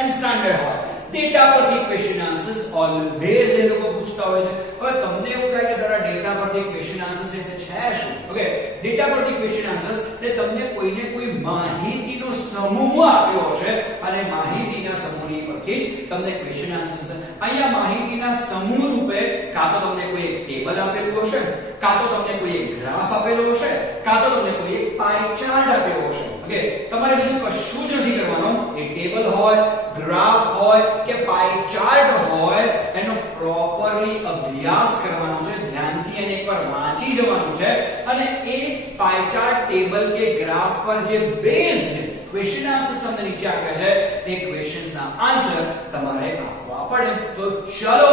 10th standard હોય data પરથી question answers always એ લોકો પૂછતા હોય છે. હવે તમને એવું થાય કે સર આ ડેટા પરથી ક્વેશ્ચન આન્સર્સ એટલે છે શું? ઓકે, ડેટા પરથી ક્વેશ્ચન આન્સર્સ એટલે તમને કોઈને કોઈ માહિતીનો સમૂહ આપ્યો હશે અને માહિતીના સમૂહની પરથી જ તમને ક્વેશ્ચન આન્સર્સ હશે. અહીંયા માહિતીના સમૂહ રૂપે કાં તો તમને કોઈ એક ટેબલ આપેલું હશે, કાં તો તમને કોઈ એક ગ્રાફ આપેલો હશે, કાં તો તમને કોઈ એક પાઈ ચાર્ટ આપેલો હશે. ઓકે, તમારે બીજું કશું જ નથી કરવાનું. એ ટેબલ હોય, ગ્રાફ હોય કે પાઈ ચાર્ટ હોય એનો પ્રોપરલી અભ્યાસ કરવાનો છે, ધ્યાનથી એને એકવાર વાંચી જવાનું છે અને એ પાઈ ચાર્ટ, ટેબલ કે ગ્રાફ પર જે બેઝડ ક્વેશ્ચન આન્સર્સ તમને નીચે આપ્યા છે એ ક્વેશ્ચન્સના આન્સર તમારે આપવા પડે. તો ચલો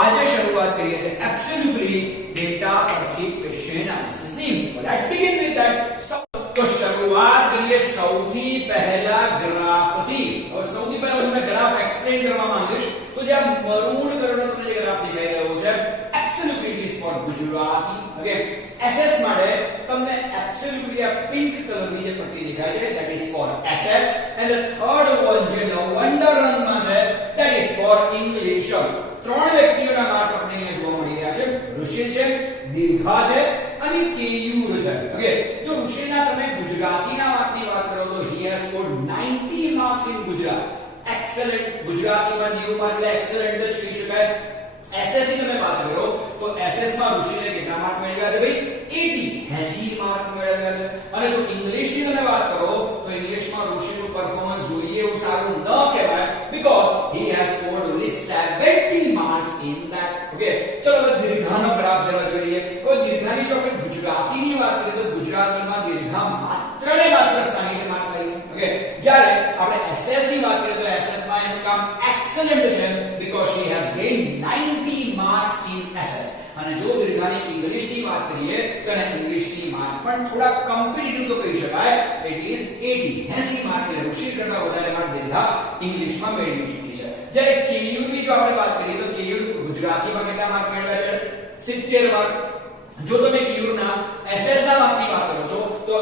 આજે શરૂઆત કરીએ છીએ એબ્સોલ્યુટલી ડેટા પરથી ક્વેશ્ચન આન્સર્સની. Let's begin with that. તો શરૂઆત કરીએ સૌથી પહેલા ગ્રાફથી. હવે સૌથી પહેલા હું તમને ગ્રાફ એક્સપ્લેન કરવા માંગીશ. તો જે આ મરૂન કલરનો તમને જે ગ્રાફ દેખાઈ રહ્યો છે absolutely it is four Gujarati. Okay, SS માટે તમને એબ્સોલ્યુટલી આ પિંક કલરની જે પટ્ટી દેખાય છે that is for SS and the third one જે લવંડર રંગમાં છે that is for English. ત્રણ વ્યક્તિઓના માર્ક આપણે અહીંયા જોવા મળી રહ્યા છે. ઋષિ છે, દીર્ઘા છે અને કેયુર છે. ઓકે, જો ઋષિના તમે ગુજરાતીના માર્કની વાત કરો તો he has scored 90 marks in Gujarat. Excellent. ગુજરાતીમાં 90 માર્ક એટલે excellent જ કહી શકાય. SS ની તમે વાત કરો તો SS માં ઋષિને કેટલા માર્ક મેળવ્યા છે ભાઈ? 80 માર્ક મેળવ્યા છે. અને જો ઇંગ્લિશ ની તમે વાત કરો તો ઇંગ્લિશમાં ઋષિનું પરફોર્મન્સ જોઈએ એવું સારું ન કહેવાય because he has scored only 70 marks in that. Okay, ચલો હવે દીર્ઘાનો ગ્રાફ જરા જોઈ લઈએ. તો દીર્ઘાની જો આપણે ગુજરાતીની વાત કરીએ તો ગુજરાતીમાં દીર્ઘા માત્ર ને માત્ર 60 માર્ક લાવી છે. ઓકે, જ્યારે આપણે SS ની વાત કરીએ તો SS માં એનું કામ excellent છે because she has gained 90 marks in SS. અને જો દીર્ઘાની ઇંગ્લિશની વાત કરીએ તો એને ઇંગ્લિશની માર્ક પણ થોડા કોમ્પિટિટિવ તો કહી શકાય. ઇટ ઇઝ 80 માર્ક એટલે ઋષિ કરતા વધારે માર્ક દીર્ઘા ઇંગ્લિશમાં મેળવી ચૂકી છે. જ્યારે કેયુર ની જો આપણે વાત કરીએ તો કેયુર ગુજરાતીમાં કેટલા માર્ક મેળવ્યા છે? 70 માર્ક. જો તમે કેયુરના SS ના માર્કની વાત કરો છો તો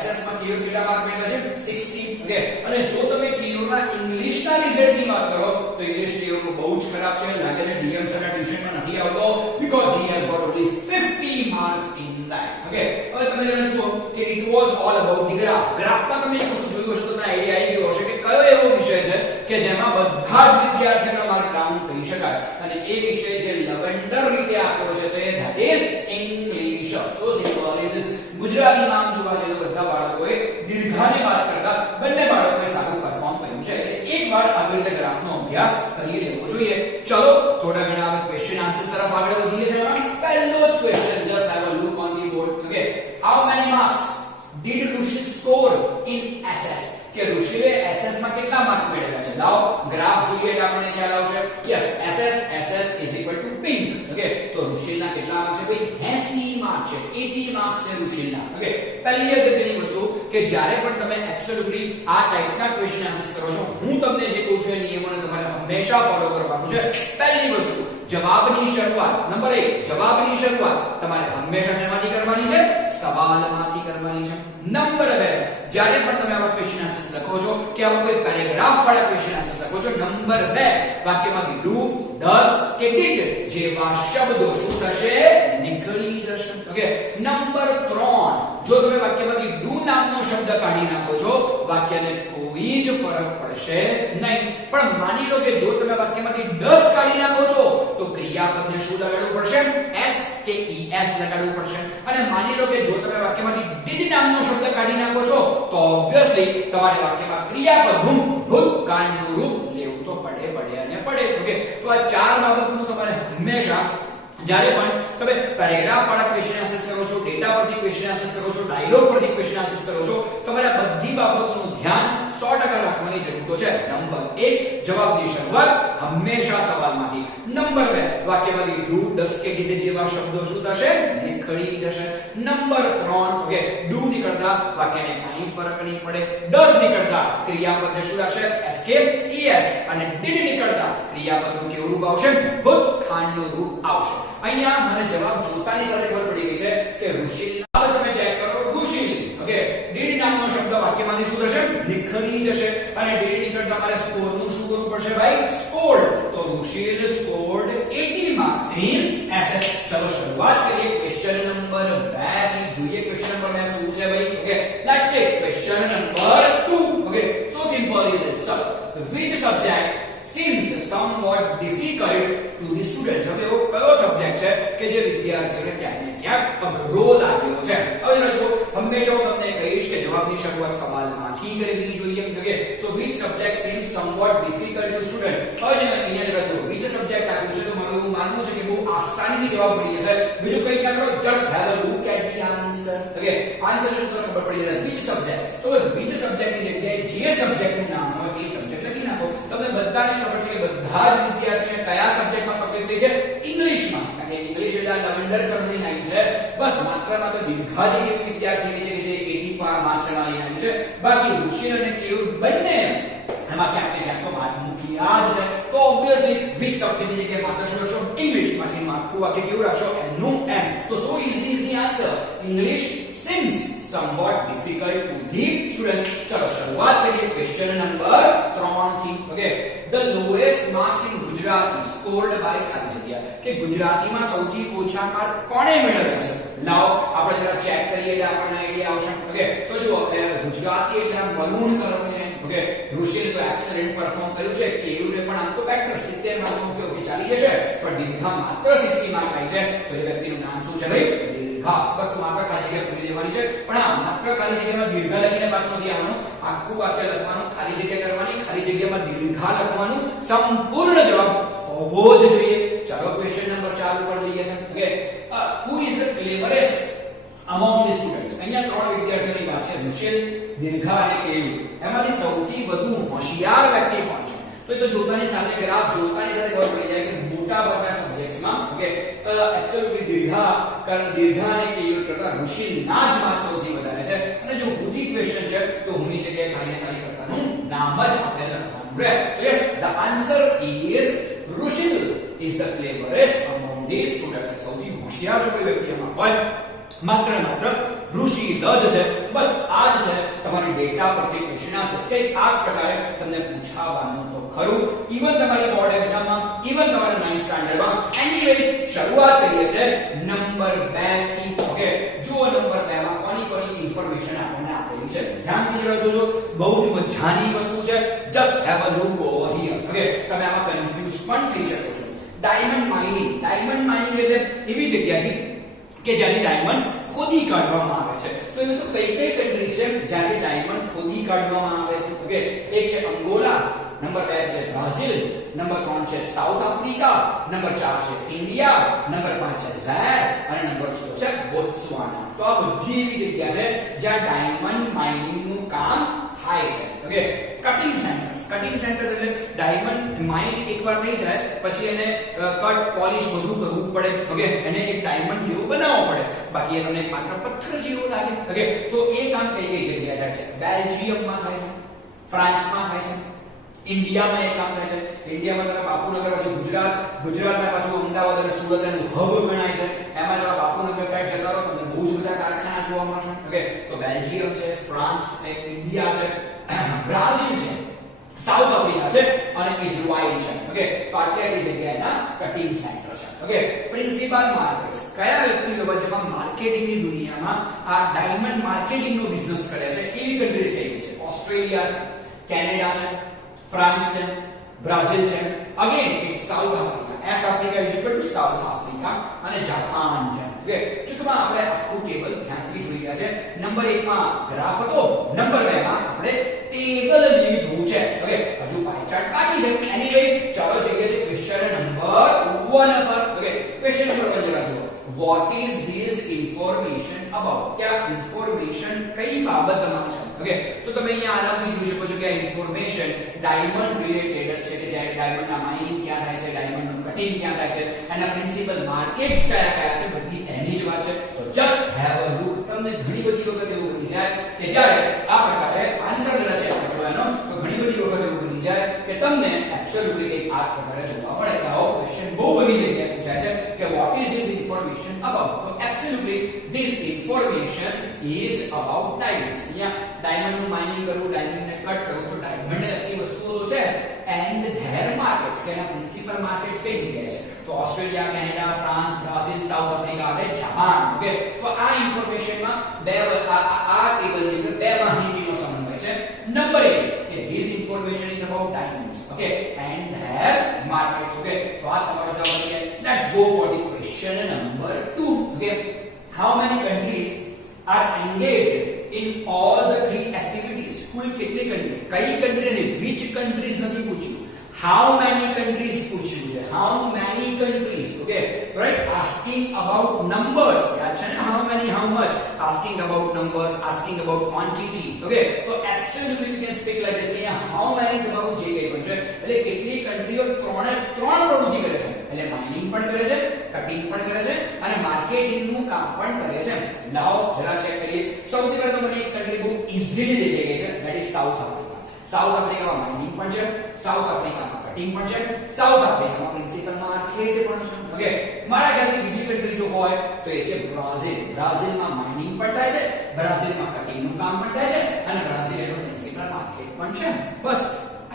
SS માં કેયુર કેટલા માર્ક મેળવ્યા છે? 60. ઓકે, અને જો તમે કેયુરના ઇંગ્લિશના રિઝલ્ટની વાત કરો તો ઇંગ્લિશ કેયુરનું બહુ જ ખરાબ છે. લાગે છે ડીએમ સરના ટ્યુશનમાં નથી આવતો because he has got only 50 marks in that. Okay, હવે તમે જરા જુઓ કે it was all about the graph. ગ્રાફમાં તમે એક વસ્તુ જોયું હશે તો તમને આઈડિયા આવી ગયો હશે કે કયો એવો વિષય છે કે જેમાં બધા જ વિદ્યાર્થીઓનો માર્ક ડાઉન કહી શકાય અને એ વિષય જે લવંડર રીતે આપ્યો છે તે that is English. So simple it is. Gujarati નામ જોવા જઈએ તો બધા બાળકોએ દીર્ઘાને વાત કરતા બંને બાળકોએ સારું પરફોર્મ કર્યું છે. એટલે એકવાર આવી રીતે ગ્રાફનો અભ્યાસ કરી લેવો જોઈએ. ચલો થોડા ઘણા હવે ક્વેશ્ચન આન્સર્સ તરફ આગળ વધીએ છીએ. પહેલો જ question, just have a look on the board. Okay, how many marks did Rushi score in SS? કે ઋષિએ SS માં કેટલા માર્ક મેળવ્યા છે? લાવો ગ્રાફ જોઈએ એટલે આપણને ખ્યાલ આવશે. Yes, SS is equal to pink. Okay, તો ઋષિના કેટલા માર્ક છે ભાઈ? 80 માર્ક છે. 80 માર્ક્સ છે ઋષિના. ઓકે, પહેલી અગત્યની વસ્તુ કે જ્યારે પણ તમે એબ્સોલ્યુટલી આ ટાઈપના ક્વેશ્ચન આન્સર્સ કરો છો, હું તમને જે કહું છું એ નિયમોને તમારે હંમેશા ફોલો કરવાનું છે. પહેલી વસ્તુ, જવાબની શરૂઆત નંબર 1, જવાબની શરૂઆત તમારે હંમેશા શેમાંથી કરવાની છે? સવાલમાંથી કરવાની છે. નંબર 2, જ્યારે પણ તમે આવા ક્વેશ્ચન આન્સર્સ લખો છો કે આવા કોઈ પેરેગ્રાફ વાળા ક્વેશ્ચન આન્સર્સ લખો છો, નંબર 2 વાક્યમાંથી ડુ, ડઝ કે ડીડ જેવા શબ્દો શું થશે? નીકળી જશે. ઓકે, નંબર 3, જો તમે વાક્યમાંથી ડુ નામનો શબ્દ કાઢી નાખો છો વાક્યને કોઈ જ ફરક પડશે નહીં. પણ માની લો કે જો તમે વાક્યમાંથી ડઝ કાઢી નાખો છો તો ક્રિયાપદને શું લગાડવું પડશે? s કે es લગાડવું પડશે. અને માની લો કે જો તમે વાક્યમાંથી ડીડ નામનો શબ્દ કાઢી નાખો છો તો ઓબ્વિયસલી તમારે વાક્યમાં ક્રિયાપદ ભૂતકાળનું રૂપ લેવું તો પડે અને પડે. ઓકે, તો આ ચાર બાબતનું તમારે હંમેશા જ્યારે પણ તમે પેરેગ્રાફ વાળા ક્વેશ્ચન આન્સર્સ કરો છો, ડેટા પરથી ક્વેશ્ચન આન્સર્સ કરો છો, ડાયલોગ પરથી ક્વેશ્ચન આન્સર્સ કરો છો, તમારે આ બધી બાબતોનું ધ્યાન 100% રાખવાની જરૂર તો છે. નંબર 1, જવાબની શરૂઆત હંમેશા સવાલમાંથી. નંબર 2, વાક્યમાંથી ડુ, ડઝ કે ડીડ જેવા શબ્દો શું થશે? નીકળી જશે. નંબર 3, ઓકે, ડુ નીકળતા વાક્યને કાંઈ ફરક નહીં પડે. ડઝ નીકળતા ક્રિયાપદને શું લાગશે? s કે es. અને ડીડ નીકળતા ક્રિયાપદનું કેવું રૂપ આવશે? ભૂતકાળનું રૂપ આવશે. અહીંયા મને જવાબ જોતાની સાથે ખબર પડી ગઈ છે કે ઋષિના. હવે તમે ચેક કરો ઋષિ. ઓકે, ડીડ નામનો શબ્દ વાક્યમાંથી શું થશે? નીકળી જશે. અને ડીડ નીકળતા તમારે સ્કોરનું શું કરવું ભાઈ સ્કોર્ડ, તો રુશિલ સ્કોર્ડ 80 માર્ક્સ ઇન એસએસ. ચલો શરૂઆત કરીએ ક્વેશ્ચન નંબર 2 થી. જોઈએ ક્વેશ્ચન નંબર 2 શું છે ભાઈ. Okay let's take question number 2. Okay so simple is it. ચલો which subject seems somewhat difficult to the students. હવે એવો કયો સબ્જેક્ટ છે કે જે વિદ્યાર્થીઓને ક્યાંક ને ક્યાંક અઘરો લાગ્યો છે. હવે જો હંમેશા હું તમને કહીશ કે જવાબની શરૂઆત સવાલમાંથી કરવી જોઈએ. ઓકે તો which subject seems somewhat difficult to students. હવે અહીંયા જો which subject આપ્યું છે તો મારું એવું માનવું છે કે બહુ આસાનીથી જવાબ મળી જશે. બીજું કંઈ ના કરો, just have a look at the answer. Okay answer જો તમને ખબર પડી જશે which subject, તો બસ which subject ની જગ્યાએ જે સબ્જેક્ટનું નામ હોય એ સબ્જેક્ટ લખી નાખો. તમને બધાને ખબર છે કે બધા જ વિદ્યાર્થીઓને કયા સબ્જેક્ટમાં તકલીફ થઈ છે? ઇંગ્લિશમાં. કારણ કે ઇંગ્લિશ એટલે લવેન્ડર કલરની લાઈન છે. બસ માત્ર દીર્ઘા જેવી વિદ્યાર્થી છે કે જે 80 માર્ક્સ માં લઈને આવી છે. બાકી રુશિલ અને કેયુર બંને એમાં ક્યાંક ને ક્યાંક તો માર્ક મૂક્યા જ છે. તો ઓબ્વિયસલી વિચ સબ્જેક્ટની જગ્યાએ માત્ર શું લખશો? ઇંગ્લિશમાંથી આખું વાક્ય કેવું રાખશો? એમનું એમ. તો સો easy is the answer. English seems somewhat difficult to the students. ચલો શરૂઆત કરીએ ક્વેશ્ચન નંબર 3 થી. Okay the lowest marks in Gujarati scored by ખાલી જગ્યા, કે ગુજરાતીમાં સૌથી ઓછા માર્ક કોણે મેળવ્યા છે? લાવો આપણે જરા ચેક કરીએ એટલે આપણને આઈડિયા આવશે. ઓકે તો જુઓ ગુજરાતી એટલે મરૂન કલરને. ઓકે રુશિલ તો એક્સેલન્ટ પરફોર્મ કર્યું છે. કેયુરે પણ આમ તો બેટર 70 માર્ક ઓકે ચાલી જશે, પણ દીર્ઘા માત્ર 60 માર્ક આવી છે. તો એ વ્યક્તિનું નામ શું છે ભાઈ? દીર્ઘા. બસ તો માત્ર ખાલી જગ્યા પૂરી દેવાની છે. પણ આ માત્ર ખાલી જગ્યામાં દીર્ઘા લખીને પાછું નથી આવવાનું. આખું વાક્ય લખવાનું, ખાલી જગ્યા કરવાની, ખાલી જગ્યામાં દીર્ઘા લખવાનું, સંપૂર્ણ જવાબ હોવો જ જોઈએ. ચાલો ક્વેશ્ચન નંબર 4 ઉપર જઈએ છે. Okay who is the cleverest among the students? અહીંયા ત્રણ વિદ્યાર્થીઓની વાત છે, રુશિલ, દીર્ઘા અને કેયુર. એમાંથી સૌથી વધુ હોશિયાર વ્યક્તિ કોણ છે? તો એ તો જોતાની સાથે ગ્રાફ જોતાની સાથે ખબર પડી જાય કે મોટા ભાગના સબ્જેક્ટ્સમાં ઓકે એબ્સોલ્યુટલી દીર્ઘા અને કેયુર કરતા રુશિલના જ માર્ક સૌથી વધારે છે. અને જો હુથી ક્વેશ્ચન છે તો હુની જગ્યાએ ખાલી કરતાનું નામ જ આપણે લખવાનું રહે. તો yes the answer is Rushil is the cleverest among these students. સૌથી હોશિયાર કોઈ વ્યક્તિ એમાં હોય માત્ર રુશિલ જ છે. બસ આ જ છે તમારી ડેટા પરથી ક્વેશ્ચન આન્સર્સ. કે આ જ પ્રકારે તમને પૂછાવાનું તો ખરું, ઇવન તમારી બોર્ડ એક્ઝામમાં, ઇવન તમારા 9th સ્ટાન્ડર્ડમાં. એનીવેઝ શરૂઆત કરીએ છે નંબર 2 થી. ઓકે જુઓ નંબર 2 માં કોની ઇન્ફોર્મેશન આપણને આપેલી છે. ધ્યાનથી જરા જોજો, બહુ જ મજાની વસ્તુ છે. Just have a look over here. Okay તમે આમાં કન્ફ્યુઝ પણ થઈ શકો છો. ડાયમંડ માઇનિંગ એટલે એવી જગ્યા છે કે જ્યાંથી ડાયમંડ ખોદી કાઢવામાં આવે છે. તો એ તો કઈ કન્ટ્રી છે જ્યાંથી ડાયમંડ ખોદી કાઢવામાં આવે છે? ઓકે એક છે અંગોલા, નંબર 2 છે બ્રાઝિલ, નંબર 3 છે સાઉથ આફ્રિકા, નંબર 4 છે ઇન્ડિયા, નંબર 5 છે ઝાયર અને નંબર 6 છે બોત્સવાના. તો આ બધી એવી જગ્યા છે જ્યાં ડાયમંડ માઇનિંગ નું કામ થાય છે. ઓકે કટિંગ સેન્ટર્સ એટલે ડાયમંડ માઇનિંગ એકવાર થઈ જાય પછી એને કટ પોલિશ બધું કરવું પડે. ઓકે એને એક ડાયમંડ જેવું બનાવવો પડે, બાકી એ તમને માત્ર પથ્થર જેવું લાગે. ઓકે તો એ કામ કઈ જગ્યાએ થાય છે? બેલ્જિયમમાં થાય છે, ફ્રાન્સમાં થાય છે, ઇન્ડિયામાં એ કામ થાય છે. ઇન્ડિયામાં તમે બાપુનગર પછી ગુજરાતમાં પાછું અમદાવાદ અને સુરત એનું હબ ગણાય છે. એમાં તમે બાપુનગર સાઈડ જતા રહો તમને બહુ જ બધા કારખાના જોવા મળશે. ઓકે તો બેલ્જિયમ છે, ફ્રાન્સ છે, ઇન્ડિયા છે, બ્રાઝિલ છે, સાઉથ આફ્રિકા છે અને ઇઝરાયલ છે. ઓકે તો આટલી જગ્યાએના કટિંગ સેન્ટર છે. ઓકે પ્રિન્સિપલ માર્કેટ્સ કયા વ્યક્તિઓ જેમાં માર્કેટિંગની દુનિયામાં આ ડાયમંડ માર્કેટિંગનો બિઝનેસ કરે છે એવી કન્ટ્રીઝ કઈ છે? ઓસ્ટ્રેલિયા છે, કેનેડા છે, ફ્રાન્સ છે, બ્રાઝિલ છે, again it's South Africa. S Africa is equal to South Africa અને જાપાન છે. ઓકે ટૂંકમાં આપણે આખું ટેબલ ધ્યાનથી જોઈ રહ્યા છે. નંબર 1 માં ગ્રાફ હતો, નંબર 2 માં આપણે ટેબલ લીધું છે. ઓકે હજુ પાઈ ચાર્ટ બાકી છે. એનીવેઝ ચાલો જઈએ છે ક્વેશ્ચન નંબર 1 પર. ઓકે ક્વેશ્ચન નંબર 1 જરા જુઓ. what is this information about? क्या ઇન્ફોર્મેશન કઈ બાબતમાં છે? ઓકે તો તમે અહીંયા આરામથી જોઈ શકો છો કે આ ઇન્ફોર્મેશન ડાયમંડ રિલેટેડ છે, કે જ્યારે ડાયમંડના માઇનિંગ ક્યાં થાય છે, ડાયમંડનું કટિંગ ક્યાં થાય છે, એના પ્રિન્સિપલ માર્કેટ્સ કયા છે, બધી એની જ વાત છે. તો જસ્ટ હેવ અ લુક. તમને ઘણી બધી વખત એવું બની જાય કે જ્યારે આ પ્રકારે આન્સર ચેક કરવાનો તો ઘણી બધી વખત એવું બની જાય કે તમને એબ્સોલ્યુટલી એક આ પ્રકારે જોવા મળે કે આવો ક્વેશ્ચન બહુ બધી જગ્યાએ પૂછાય છે કે what is this information about? તો absolutely this information is about diamonds. અહીંયા ડાયમંડ નું માઇનિંગ કરવું, ડાયમંડ ને કટ કરવું, તો ડાયમંડ લગતી વસ્તુઓ છે એન્ડ ધેર માર્કેટ્સ કે એના પ્રિન્સિપલ માર્કેટ્સ કઈ જગ્યાએ છે તો Australia Canada France Brazil south Africa અને જાપાન ઓકે તો આ ઇન્ફોર્મેશનમાં આ ટેબલની અંદર બે માહિતીનો સમન્વય છે નંબર 8 કે this information is about diamonds okay and their markets okay તો આ તમારો જવાબ છે let's go for the question number 2 okay how many countries are engaged in all the three activities કુલ કેટલી કન્ટ્રી કઈ કન્ટ્રી ને which countries નથી પૂછ્યું how many countries પૂછ્યું છે how many countries okay right asking about numbers યાદ છે ને how many how much asking about numbers asking about quantity okay so absolutely we can speak like this કે how many તમારું જે કઈ પણ છે એટલે કેટલી કન્ટ્રીઓ ત્રણ પ્રવૃત્તિ કરે છે એટલે માઇનિંગ પણ કરે છે કટિંગ પણ કરે છે અને માર્કેટિંગ નું કામ પણ કરે છે લાવો જરા ચેક કરીએ સૌથી પહેલા તો મને એક કન્ટ્રી બહુ ઈઝીલી દેખાઈ ગઈ છે that is south Africa south આફ્રિકામાં માઇનિંગ પણ છે સાઉથ આફ્રિકામાં કટિંગ પણ છે સાઉથ આફ્રિકામાં પ્રિન્સિપલ માર્કેટ પણ છે ઓકે મારા ખ્યાલથી બીજી કન્ટ્રી જો હોય તો એ છે બ્રાઝિલ બ્રાઝિલમાં માઇનિંગ પણ થાય છે બ્રાઝિલમાં કટિંગ નું કામ પણ થાય છે અને બ્રાઝિલ એનો પ્રિન્સિપલ માર્કેટ પણ છે બસ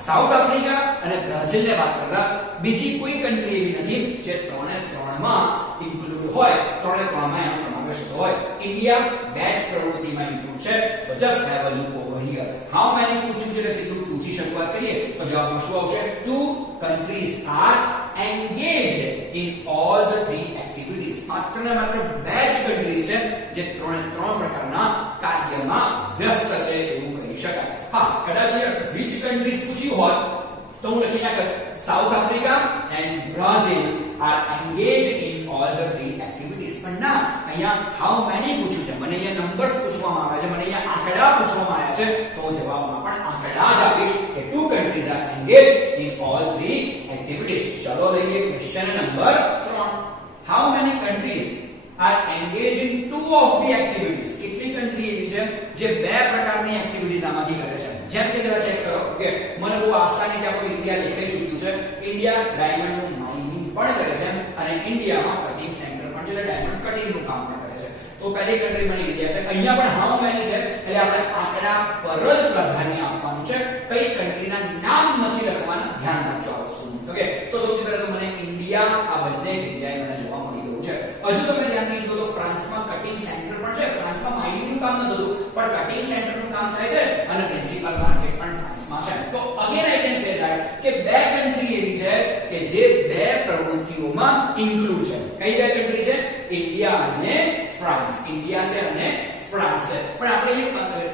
સાઉથ આફ્રિકા અને બ્રાઝિલને વાત કરતા બીજી કોઈ કન્ટ્રી એવી નથી જે ત્રણે ત્રણમાં ઇન્ક્લુડ હોય ત્રણે ત્રણમાં એનો સમાવેશ હોય ઇન્ડિયા બે જ પ્રવૃત્તિમાં ઇન્ક્લુડ છે તો just have a look over here how many પૂછ્યું છે સીધું 2 થી શરૂઆત કરીએ તો જવાબમાં શું આવશે 2 countries are engaged in all the three activities માત્ર ને માત્ર બે જ કન્ટ્રી છે જે ત્રણે ત્રણ પ્રકારના કાર્યમાં વ્યસ્ત છે એવું કહી શકાય હા કદાચ which countries પૂછ્યું હોત તો હું લખી નાખત South Africa and Brazil are engaged in all the three activities પણ ના અહીંયા હાઉ મેની પૂછ્યું છે મને અહીંયા નંબર્સ પૂછવામાં આવ્યા છે મને અહીંયા આંકડા પૂછવામાં આવ્યા છે તો જવાબમાં પણ આંકડા જ આપીશ કે 2 countries are engaged in all three activities ચલો લઈએ question number 3 how many countries are engaged in 2 of the activities કેટલી કન્ટ્રી એવી છે જે બે પ્રકારની એક્ટિવિટીઝ આમાંથી કરે છે જેમ કે જરા ચેક કરો કે મને બહુ આસાનીથી આપણું ઇન્ડિયા દેખાઈ ચૂક્યું છે ઇન્ડિયા ડાયમંડ નું માઇનિંગ પણ કરે છે અને ઇન્ડિયામાં કટિંગ સેન્ટર પણ છે એટલે ડાયમંડ કટિંગ નું કામ પણ કરે છે તો પહેલી કન્ટ્રી મને ઇન્ડિયા છે અહીંયા પણ હાઉ મેની છે એટલે આપણે આંકડા પર જ પ્રાધાન્ય આપવાનું છે કઈ કન્ટ્રીના નામ નથી લખવાના ધ્યાન રાખજો આ વસ્તુ ઓકે તો સૌથી પહેલા તો મને ઇન્ડિયા આ બંને જગ્યાએ મને જોવા મળી ગયું છે હજુ તમે ધ્યાન દીધો તો ફ્રાન્સમાં કટિંગ સેન્ટર પણ છે ફ્રાન્સમાં માઇનિંગ નું કામ ન થતું પણ કટિંગ સેન્ટર નું કામ થાય છે અને પ્રિન્સિપલ માર્કેટ પણ ફ્રાન્સમાં છે તો again I can say that કે બે કન્ટ્રી એવી છે કે જે બે પ્રવૃત્તિઓમાં ઇન્ક્લુડ છે કઈ બે કન્ટ્રી છે ઇન્ડિયા અને ફ્રાન્સ ઇન્ડિયા છે અને ફ્રાન્સ છે પણ આપણે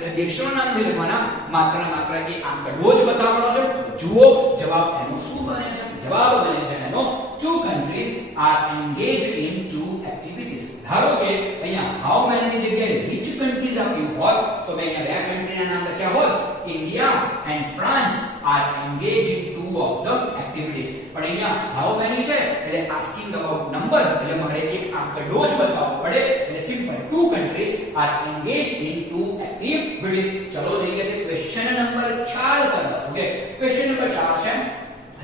એ દેશોના નામ નહીં લખવાના માત્ર ને માત્ર એ આંકડો જ બતાવવાનો છે જુઓ જવાબ એનો શું બને છે જવાબ બને છે એનો 2 countries are engaged in 2 activities ધારો કે અહીંયા હાઉ મેની ની જગ્યાએ which countries આપ્યું હોત તો મેં અહીંયા બે કન્ટ્રીના નામ લખ્યા હોત India and France are engaged in 2 of the activities પણ અહીંયા હાઉ મેની છે એટલે asking about number એટલે મારે એક આંકડો જ બતાવવો પડે એટલે simple 2 countries are engaged in 2 activities ચલો જઈએ છે ક્વેશ્ચન નંબર 4 તરફ ઓકે ક્વેશ્ચન નંબર 4 છે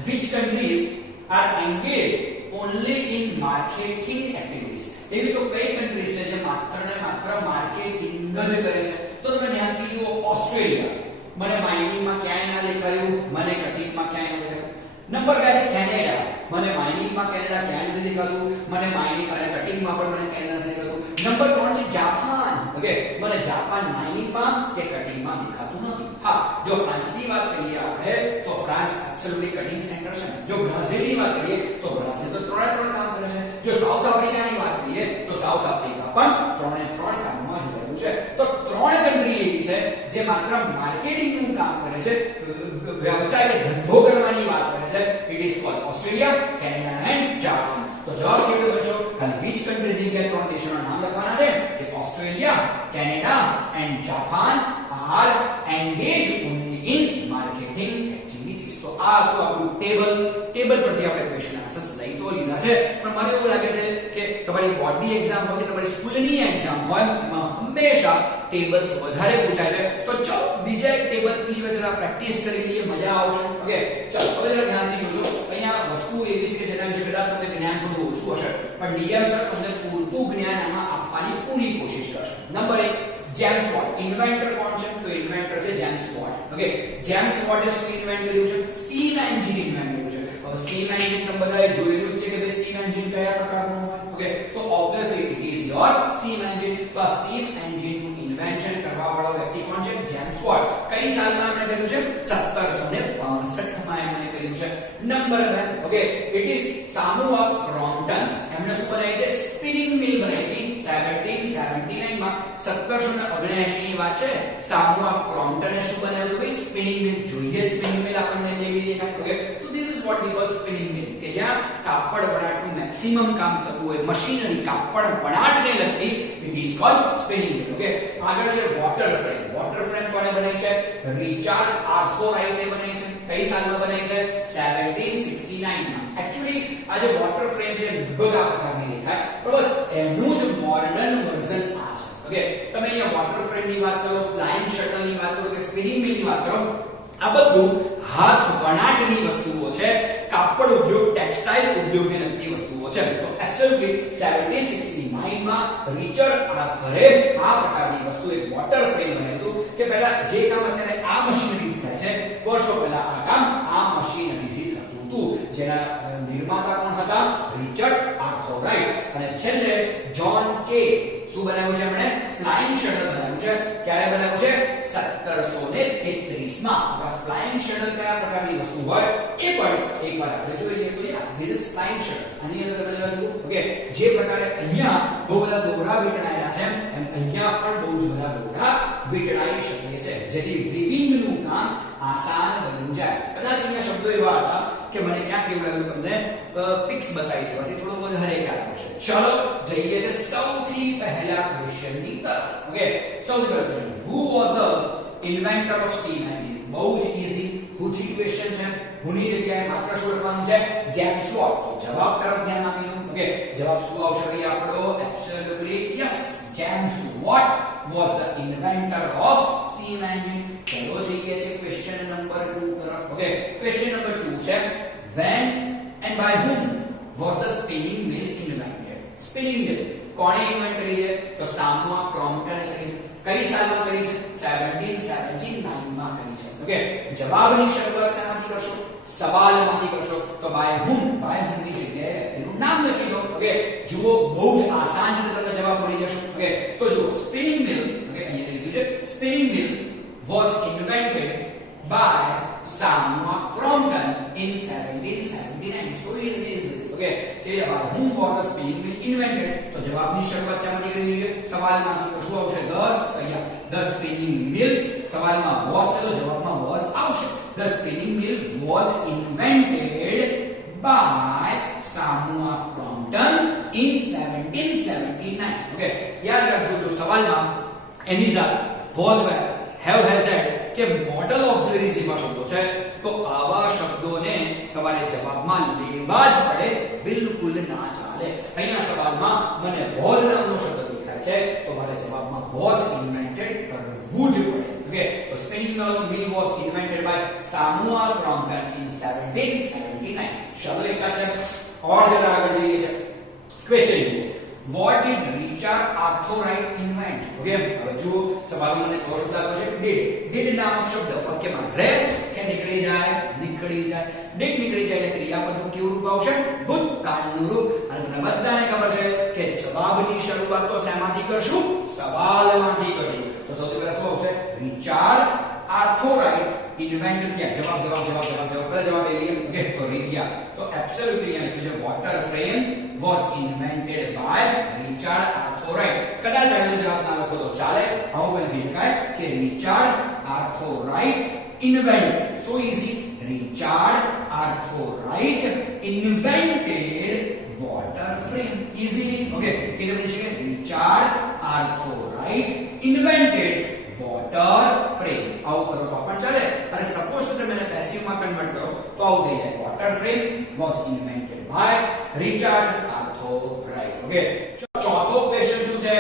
which countries are engaged only in marketing activities એવી તો કઈ કન્ટ્રીઝ છે જે માત્ર ને માત્ર માર્કેટિંગ જ કરે છે તો તમે ધ્યાનથી જુઓ ઓસ્ટ્રેલિયા મને માઇનિંગ માં ક્યાંય ના દેખાયું મને કટિંગ માં ક્યાંય ના દેખાયું નંબર 2 છે કેનેડા મને માઇનિંગ માં કેનેડા ક્યાંય નથી દેખાતું મને માઇનિંગ અને કટિંગ માં પણ મને કેનેડા નથી દેખાતું નંબર 3 છે જાપાન ઓકે મને જાપાન માઇનિંગ માં કે કટિંગ માં દેખાતું નથી હા જો ફ્રાન્સ ની વાત કરીએ આપણે તો ફ્રાન્સ એબ્સોલ્યુટલી કટિંગ સેન્ટર છે જો બ્રાઝિલ ની વાત કરીએ તો બ્રાઝિલ તો ત્રણે કામ કરે છે જો સાઉથ આફ્રિકા ની વાત કરીએ તો સાઉથ આફ્રિકા પણ ત્રણે કામમાં જોડાયેલું છે તો 3 કન્ટ્રી એવી છે જે માત્ર માર્કેટિંગ નું કામ કરે છે વ્યવસાય ધંધો કરવાની વાત કરે છે it is cold Australia Canada and Japan તો જવાબ કેવો બનશો ખાલી which countries ની કે 3 દેશોના નામ લખવાના છે કે Australia Canada and Japan are engaged only in marketing activities તો આ તો આપણું ટેબલ પરથી આપણે ક્વેશ્ચન આન્સર્સ લઈ તો લીધા છે પણ મને એવું લાગે છે કે તમારી બોર્ડની એક્ઝામ હોય કે તમારી સ્કૂલની એક્ઝામ હોય એમાં હંમેશા ટેબલ્સ વધારે પૂછાય છે તો ચલો બીજા એક ટેબલ ની જરા પ્રેક્ટિસ કરી લઈએ મજા આવશે ઓકે ચલો હવે જરા ધ્યાનથી જોજો અહીંયા વસ્તુ એવી છે કે જેના વિશે કદાચ તમને જ્ઞાન થોડું ઓછું હશે પણ ડીએમ સર તમને પૂરતું જ્ઞાન આમાં આપવાની પૂરી કોશિશ કરશે નંબર 1 જેમ્સ વોટ ઇન્વેન્ટર કોણ છે તો ઇન્વેન્ટર છે જેમ્સ વોટ ઓકે જેમ્સ વોટે શું ઇન્વેન્ટ કર્યું છે સ્ટીમ એન્જિન ઇન્વેન્ટ કર્યું છે હવે એન્જિન કયા પ્રકારનું હોય? ઓકે, તો obviously it is your steam engine. તો આ સ્ટીમ એન્જિન નું ઇન્વેન્શન કરવા વાળો વ્યક્તિ કોણ છે? James Watt. કઈ સાલમાં એમણે કર્યું છે? 1762 માં એમણે કર્યું છે. Number 2, okay, it is Samuel Crompton. એમણે શું બનાવી છે? સ્પિનિંગ મિલ બનાવી 1779 માં. 1779 ની વાત છે. સામુઆ ક્રોમ્પટને શું બનાવ્યું? ભાઈ સ્પિનિંગ મિલ. જોઈએ સ્પિનિંગ મિલ આપણને કેવી દેખાય? ઓકે, તો this is what we call spinning mill, કે જ્યાં કાપડ વણાટનું મેક્સિમમ કામ થતું હોય, મશીનરી કાપડ વણાટને લગતી, it is called spinning mill. Okay, આગળ છે વોટર ફ્રેમ. વોટર ફ્રેમ કોણે બનાવી છે? રિચાર્ડ આર્થોરાઇટે બનાવી છે. કઈ સાલમાં બનાવી છે? 1769 માં. એક્ચ્યુઅલી આ જે વોટર ફ્રેમ છે લગભગ આ પ્રકારની દેખાય, પણ બસ એનું જ મોડર્ન વર્ઝન આ છે. ઓકે, તમે અહીંયા વોટર ફ્રેમ ની વાત કરો, ફ્લાઇંગ શટલ ની વાત કરો કે સ્પિનિંગ મિલ ની વાત કરો, આ બધું હાથ વણાટની વસ્તુઓ છે, કાપડ ઉદ્યોગ, ટેક્સટાઇલ ઉદ્યોગને લગતી વસ્તુઓ છે. તો એબ્સોલ્યુટલી 1769 માં રિચર્ડ આર્થરે આ પ્રકારની વસ્તુ એક વોટર ફ્રેમ બનાવ્યું કે પહેલા જે કામ અત્યારે આ મશીનરી થાય છે, વર્ષો પહેલા આ કામ આ મશીનરીથી થતું હતું. જેના નિર્માતા કોણ હતા? રિચર્ડ આર્થોરાઇટ. અને છેલ્લે જ્હોન કે શું બનાવ્યું છે? એમણે ફ્લાઇંગ શટલ બનાવ્યું છે. ક્યારે બનાવ્યું છે? 1733 માં. આ ફ્લાઇંગ શટલ કયા પ્રકારની વસ્તુ હોય એ પણ એકવાર આપણે જોઈ લઈએ. તો યાર ધીસ ઇઝ ફ્લાઇંગ શટલ. આની અંદર તમે જોવા જુઓ, ઓકે, જે પ્રકારે અહીંયા બહુ બધા દોરા વીંટળાયેલા છે, એમ અહીંયા પણ બહુ જ બધા દોરા વીંટળાઈ શકે છે, જેથી વીવિંગ નું કામ આસાન બની જાય. કદાચ અહીંયા શબ્દો એવા હતા કે મને ક્યાંક એવું લાગ્યું તમને પિક્સ બતાવી દેવાથી થોડો વધારે ખ્યાલ આવશે. ચાલો જઈએ છે સૌથી પહેલા ક્વેશ્ચનની તરફ. ઓકે, સૌથી પહેલો question, who was the inventor of steam engine? બહુ જ ઈઝી હુથી ક્વેશ્ચન છે. હુની જગ્યાએ માત્ર શું લખવાનું છે? James Watt. તો જવાબ તરફ ધ્યાન આપી દો. ઓકે, જવાબ શું આવશે ભાઈ આપણો? Absolutely yes, James Watt was the inventor of steam engine. ચલો જઈએ છે ક્વેશ્ચન નંબર 2 તરફ. ઓકે, ક્વેશ્ચન નંબર 2 છે, when and by whom was the spinning mill invented? Spinning mill કોણે ઇન્વેન્ટ કરી છે? તો સામુઆ ક્રોમ્પટને કરી છે. કઈ સાલમાં કરી છે? 1779 માં કરી છે. ઓકે, જવાબની શરૂઆત શેમાંથી કરશો? સવાલમાંથી કરશો. તો બાય whom ની જગ્યાએ વ્યક્તિનું નામ લખી દો. ઓકે, જુઓ બહુ જ આસાન રીતે તમને જવાબ મળી જશે. ઓકે, તો જુઓ સ્પિનિંગ મિલ, ઓકે, અહીંયા લખ્યું છે spinning mill was invented by Samuel Crompton in 1779. So easy is this. Okay, કે by whom was the spinning mill invented? તો જવાબની શરૂઆત શેમાંથી કરી છે? સવાલમાંથી. તો શું આવશે? 10. અહીંયા the spinning mill, સવાલમાં was છે તો જવાબમાં was આવશે. The spinning mill was invented by Samuel Crompton in 1779. Okay, યાદ રાખજો, જો સવાલમાં એની સાથે was where have has had કે મોડલ ઓક્સિલરી જેવા શબ્દો છે, તો આવા શબ્દોને તમારે જવાબમાં લેવા જ પડે, બિલકુલ ના ચાલે. અહીંયા સવાલમાં મને was નામનો શબ્દ દેખાય છે, તો મારે જવાબમાં was invented કરવું જ પડે. ઓકે, તો spinning mill was invented by Samuel Crompton in 1779. ચલો એક છે और જરા આગળ જઈએ છે. Question, what did Richard Arthurite invent? Okay, હવે જો સવાલમાં મને કયો શબ્દ આપ્યો છે? did નામક શબ્દ વાક્યમાં રહે કે નીકળી જાય? નીકળી જાય. did નીકળી જાય એટલે ક્રિયાપદનું કેવું રૂપ આવશે? ભૂતકાળનું રૂપ. અને તમને બધાને ખબર છે કે જવાબની શરૂઆત તો શેમાંથી કરશું? સવાલમાંથી કરશું. તો સૌથી પહેલા શું આવશે? Richard Arthurite invented. જવાબ પહેલા જવાબ એ લઈએ. ઓકે, તો રીડિયા. તો એબ્સોલ્યુટલી અહીંયા લખ્યું છે water frame was invented by Richard Arthurite. કદાચ આનો જવાબ ના લખો તો ચાલે. આવું બની શકાય કે Richard Arthurite invented. So easy. Richard Arthurite invented water frame. Easily. Okay, કેવી બની શકે? Richard Arthurite invented water frame. આવું કરો તો પણ ચાલે. અને સપોઝ કે તમે પેસિવ માં કન્વર્ટ કરો તો આવું થઈ જાય. Water frame was invented by Richard Arthurite. Okay, ચોથો ક્વેશ્ચન શું છે?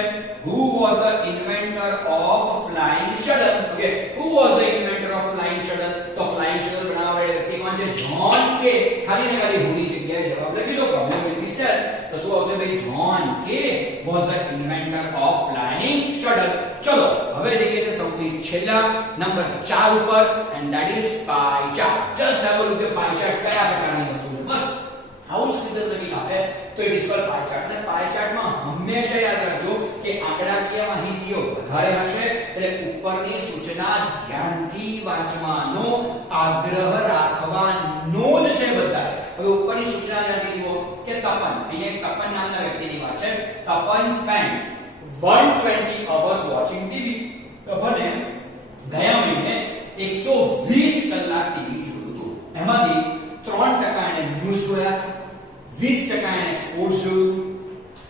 Who was the inventor of flying shuttle? Okay, who was the inventor of flying shuttle? તો flying shuttle બનાવવા વાળા વ્યક્તિ કોણ છે? જ્હોન કે. ખાલી ને ખાલી who ની જગ્યાએ જવાબ લખી દો, પ્રોબ્લેમ વિલ બી સોલ્વ. તો શું આવશે ભાઈ? જ્હોન કે was the inventor of flying shuttle. ચલો હવે જઈએ છે સૌથી છેલ્લા નંબર 4 ઉપર, and that is pie chart. Just have a look at pie chart. કયા પ્રકારની વસ્તુ છે? બસ આવું જ રીતે લખી આપે તો it is cold pi chart. અને પાઈ ચાર્ટમાં હંમેશા યાદ રાખજો કે આંકડાકીય માહિતીઓ વધારે હશે એટલે ઉપરની સૂચના ધ્યાનથી વાંચવાનો આગ્રહ રાખવાનો જ છે બધાએ. હવે ઉપરની સૂચના ધ્યાનથી જુઓ કે તપન, અહીંયા તપન નામના વ્યક્તિની વાત છે. Tapan spend 120 hours watching TV. તપને ગયા મહિને 120 કલાક ટીવી જોયું હતું. એમાંથી 3% એને ન્યૂઝ જોયા, 20% એને સ્પોર્ટ્સ જોયું,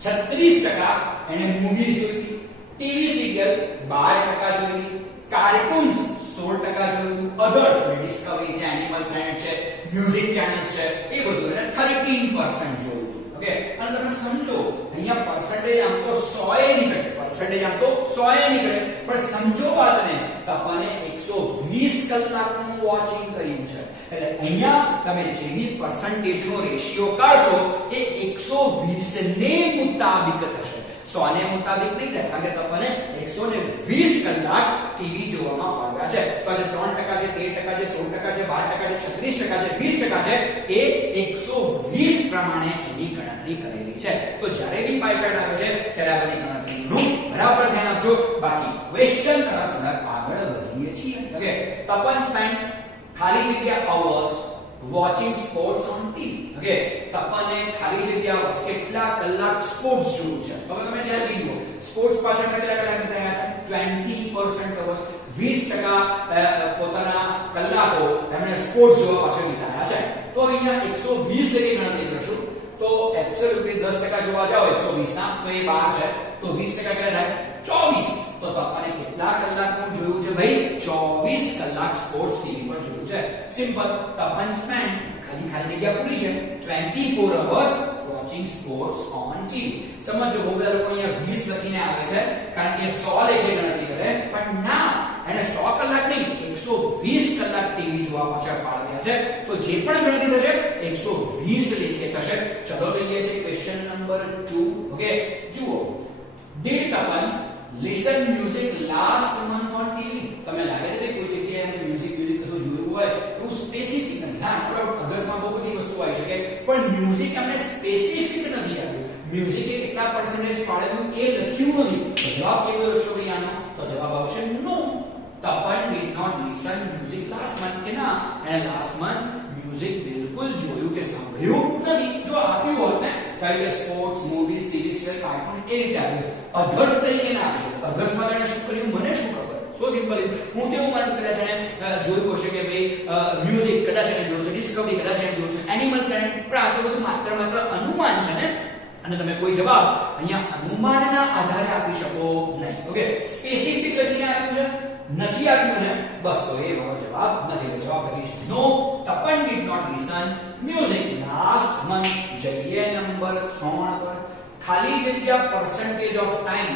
36% એને મૂવીઝ જોઈ, ટીવી સિરિયલ 12% જોઈ, કાર્ટૂન્સ 16% જોયું, અધર્સ ડિસ્કવરી છે, એનિમલ પ્લેનેટ છે, મ્યુઝિક ચેનલ્સ છે, એ બધું એને 13% જોયું. ઓકે, અને તમે સમજો અહીંયા પર્સન્ટેજ આમ તો 100 એ નીકળે, પર્સન્ટેજ આમ તો 100 એ નીકળે, પણ સમજો વાતને, તપને 120 કલાકનું વોચિંગ કર્યું છે. એટલે અહીંયા તમે જેની પર્સન્ટેજનો રેશિયો કાઢશો એ 120 ને મુતાબિક થશે, 100 ને મુતાબિક નહીં થાય, કારણ કે તપને 120 કલાક ટીવી જોવામાં ફાળવ્યા છે. તો આજે 3% છે, 13% છે, 16% છે, 12% છે, 36% છે, 36% છે, એ 120 પ્રમાણે એની ગણતરી કરેલી છે. તો જ્યારે બી પાઈ ચાર્ટ આવે છે ત્યારે આ બધી ગણતરીનું બરાબર ધ્યાન આપજો. બાકી ક્વેશ્ચન તરફ થોડા આગળ વધીએ છીએ. ઓકે, તપન સ્પેન્ડ ખાલી જગ્યા hours watching sports on TV. Okay, તપને ખાલી જગ્યા અવર્સ કેટલા કલાક સ્પોર્ટ્સ જોયું છે. હવે તમે ધ્યાનથી જુઓ, સ્પોર્ટ્સ પાછળ કેટલા કલાક વિતાયા છે? 20% અવર્સ, 20% પોતાના કલાકો એમણે સ્પોર્ટ્સ જોવા પાછળ વિતાયા છે. તો અહીંયા 120 ની ગણતરી કરશું તો એબ્સોલ્યુટલી 10% જોવા જાઓ 120 ના તો એ 12 છે, તો 20% કેટલા થાય? 24. તો તપને કેટલા કલાકનું જોયું છે ભાઈ? 24 કલાક સ્પોર્ટ્સ ટીવી પર જોયું છે. સિમ્પલ. તપન સ્પેન્ડ ખાલી જગ્યા પૂરી છે 24 hours watching sports on TV. સમજો બહુ બધા લોકો અહીંયા 20 લખીને આવે છે કારણ કે 100 લેખે ગણતરી કરે, પણ ના, એને 100 કલાક નહીં 120 કલાક ટીવી જોવા પાછળ ફાળવ્યા છે. તો જે પણ ગણતરી થશે 120 લેખે થશે. ચલો લઈએ છે ક્વેશ્ચન નંબર 2. ઓકે, જુઓ, did Tapan listen music last month on TV? તમે લાગે છે કે કોઈ જગ્યાએ એમને મ્યુઝિક કશું જોયું હોય એવું સ્પેસિફિક નથી. હા, આપણે અધર્સમાં બહુ બધી વસ્તુ આવી શકે, પણ મ્યુઝિક એમને સ્પેસિફિક નથી આપ્યું. મ્યુઝિકે કેટલા પર્સન્ટેજ ફાળવ્યું એ લખ્યું નથી. તો જવાબ કેવો લખશો ભાઈ આનો? તો જવાબ આવશે નો. Tapan did not listen music last month. કે ના, એને લાસ્ટ મંથ મ્યુઝિક બિલકુલ જોયું કે સાંભળ્યું નથી. જો આપ્યું હોત ને કે sports, movies, TV serial, cartoon એ રીતે આપ્યું, અધર્સ તરીકે ના આપશે. અધર્સમાં એને શું કર્યું મને શું ખબર? સો સિમ્પલ. હું તેવું માનું કદાચ એને જોયું હશે કે ભાઈ મ્યુઝિક કદાચ એને જોયું છે, ડિસ્કવરી કદાચ એને જોયું છે, એનિમલ પ્લેનેટ, પણ આ તો બધું માત્ર અનુમાન છે ને. અને તમે કોઈ જવાબ અહીંયા અનુમાનના આધારે આપી શકો નહીં. ઓકે, સ્પેસિફિક લખીને આપ્યું છે, નથી આપ્યું ને, બસ તો એ મારો જવાબ નથી. જવાબ લખીશ નો. Tapan did not listen music last month. જગ્યા નંબર 3 પર ખાલી જગ્યા percentage of time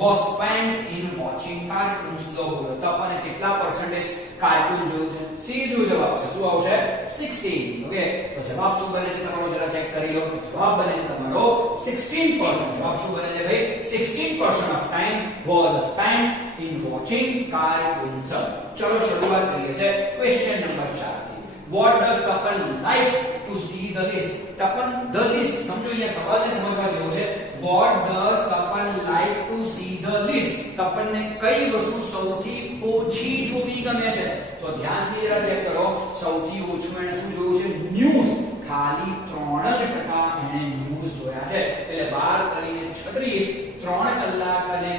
was spent in watching cartoons. લોકો તપને કેટલા પર્સન્ટેજ કાર્ટૂન જોયું છે? સીધું જવાબ છે શું આવશે? 16. ઓકે, તો જવાબ શું બને છે તમારો? જરા ચેક કરી લો. જવાબ બને છે તમારો 16%. જવાબ શું બને છે ભાઈ? 16% of time was spent in watching cartoons. ચલો શરૂઆત કરીએ છે ક્વેશ્ચન નંબર 4 થી. What does Tapan like to see the list? Tapan the list, સમજો અહીંયા સવાલને સમજવા જેવો છે. What does Tapan like to see the list? તપનને કઈ વસ્તુ સૌથી ઓછી જોવી ગમે છે? તો ધ્યાનથી જરા ચેક કરો. સૌથી ઓછું એને શું જોયું છે? ન્યૂઝ. ખાલી 3% એને ન્યૂઝ જોયા છે. એટલે 12 કરીને 36, 3 કલાક અને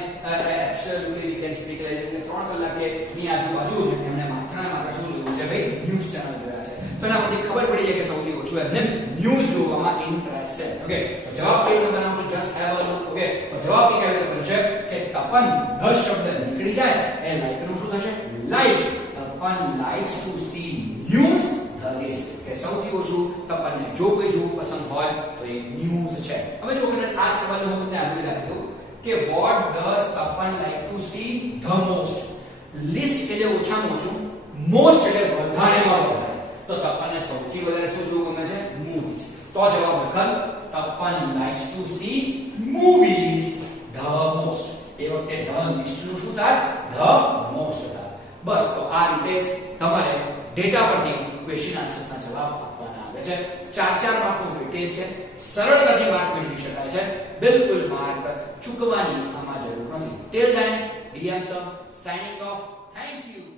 absolutely we can speak like 3 કલાકે ની આજુબાજુ એમને માત્ર શું જોયું છે ભાઈ? ન્યૂઝ ચેનલ જોયા છે. તો એના પરથી ખબર પડી જાય કે સૌથી ઓછું એમને ન્યૂઝ જોવામાં ઇન્ટરેસ્ટ છે. ઓકે, તો જવાબ કઈ રીતે બનાવશું? Just have a look. Okay, તો જવાબ કેવી રીતે બનશે કે તપન 10 શબ્દ નીકળી જાય એ લાઈક નું શું થશે? Likes. Tapan likes to see news the list. કે સૌથી ઓછું તપનને જો કોઈ જોવું પસંદ હોય તો એ ન્યૂઝ છે. હવે જો મને આ સવાલનો હું તમને આપી દીધું કે what does Tapan like to see the most? List એટલે ઓછામાં ઓછું, મોસ્ટ એટલે વધારેમાં વધારે. તો તપનને સૌથી વધારે શું જોવું ગમે છે? મૂવીઝ. તો જવાબ લખત Tapan likes to see movies the most. એ વખતે ધ લિસ્ટ નું શું થાય? ધ મોસ્ટ થાય. બસ, તો આ રીતે જ તમારે ડેટા પરથી ક્વેશ્ચન આન્સર્સના જવાબ આપવાના આવે છે. 4 માર્કનું વેટેજ છે. સરળતાથી માર્ક મેળવી શકાય છે. બિલકુલ માર્ક ચૂકવાની આમાં જરૂર નથી. Till then DM sir signing of. Thank you.